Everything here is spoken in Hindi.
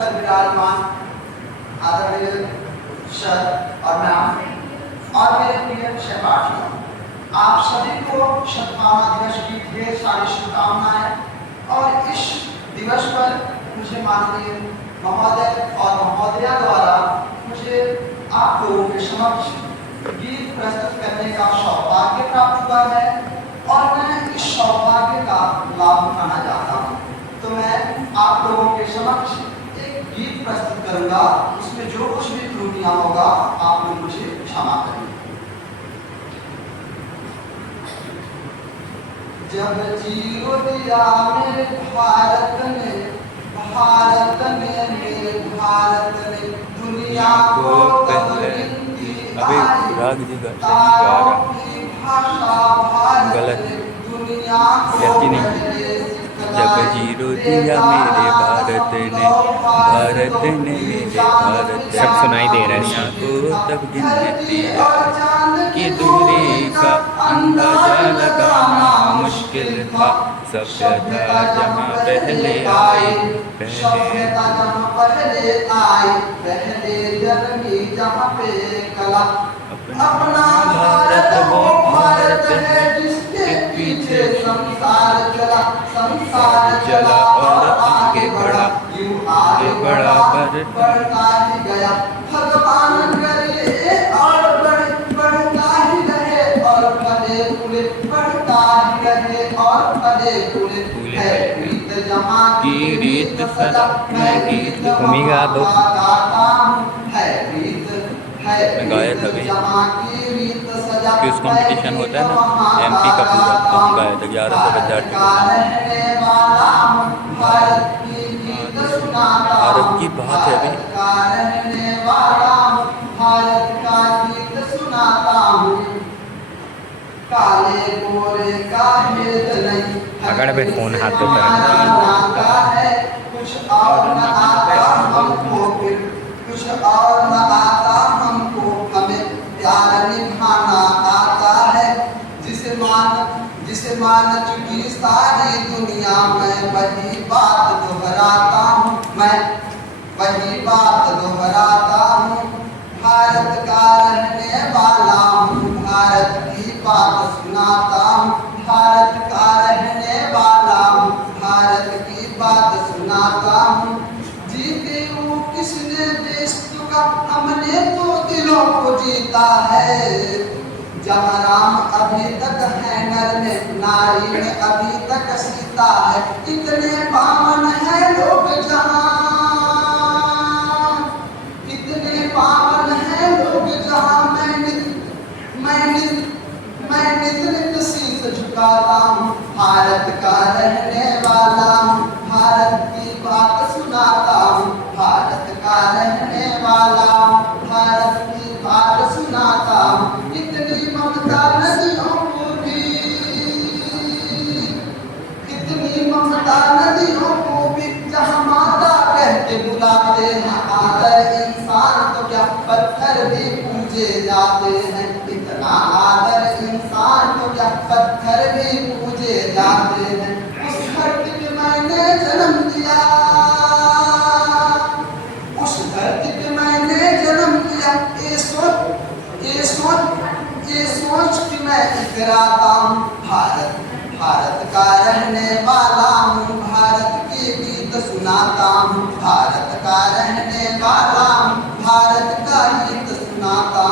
विराजमान आदरणीय सर और मैम और मेरे प्रिय सहपाठियों, आप सभी को सद्भावना दिवस की ढेर सारी शुभकामनाएं। और इस दिवस पर मुझे माननीय महोदय और महोदया द्वारा मुझे आप लोगों के समक्ष गीत प्रस्तुत करने का सौभाग्य प्राप्त हुआ है और मैं इस सौभाग्य का लाभ उठाना चाहता हूँ। तो मैं आप लोगों के समक्ष एक गीत प्रस्तुत करूंगा। इसमें जो कुछ भी त्रुटियां होगा आप लोग मुझे क्षमा करें। जब जीरो दिया मेरे भारत ने मेरे भारत ने दुनिया को तब गिनती आई, तारों की भाषा भारत ने दुनिया को जब जीरो दिया मेरे भारत ने मेरे भारत सब सुनाई दे रहा है दुनिया को तब गिनती कि दूरी का अंदाजा लगाना मुश्किल था। सभ्यता जहाँ पहले आई पहले जन्मी जहाँ पे कला अपना भारत वो भारत है जिसके पीछे संसार चला और आगे बढ़ा बढ़ता ही गया। भगवान करे और बढ़ता ही रहे और फले फूले बढ़ता ही रहे और फले फूले है रीत जहाँ की रीत सदा मैं गीत घूमेगा तो है रीत है मैं गाया था भी क्विज क्विज कंपटीशन होता है ना एमपी का पूरा, तो हम गाए थे 1100 विद्यार्थी भारत की बात है अभी। भारत का गीत सुनाता हूँ, काले गोरे का भेद नहीं अगर पे फोन हाथ में आता है कुछ और न आता हमको, फिर कुछ और न आता हमको, हमें प्यार निभाना आता है। जिसे मान चुकी सारी दुनिया, मैं वही बात दोहराता हूँ, मैं वही बात दोहराता हूँ। भारत का रहने वाला हूँ, भारत की बात सुनाता हूँ, भारत का रहने वाला हूँ, भारत की बात सुनाता हूँ। जीते वो किसने देश का, हमने तो दिलों को जीता है। जहाँ राम अभी तक है नर में, नारी में अभी तक सीता है, इतने पावन है लोग जहाँ, इतने पावन है लोग जहाँ मैं नित शीश झुकाता हूँ। भारत का रहने वाला हूँ, भारत की बात सुनाता हूँ, भारत का रहने वाला हूँ, भारत की बात सुनाता हूँ। इतनी ममता नदियों को भी, इतनी ममता नदियों को भी जहाँ माता कह के बुलाते हैं। आदर इंसान तो क्या पत्थर भी पूजे जाते हैं, इतना आदर इंसान तो क्या पत्थर भी पूजे जाते हैं। उस धरती पे मैंने जन्म दिया, उस धरती पे मैंने जन्म दिया, ये सोच कि मैं इकराता हूँ। भारत का रहने वाला हूँ, भारत के गीत सुनाता हूँ, भारत का रहने वाला हूँ, भारत का गीत सुनाता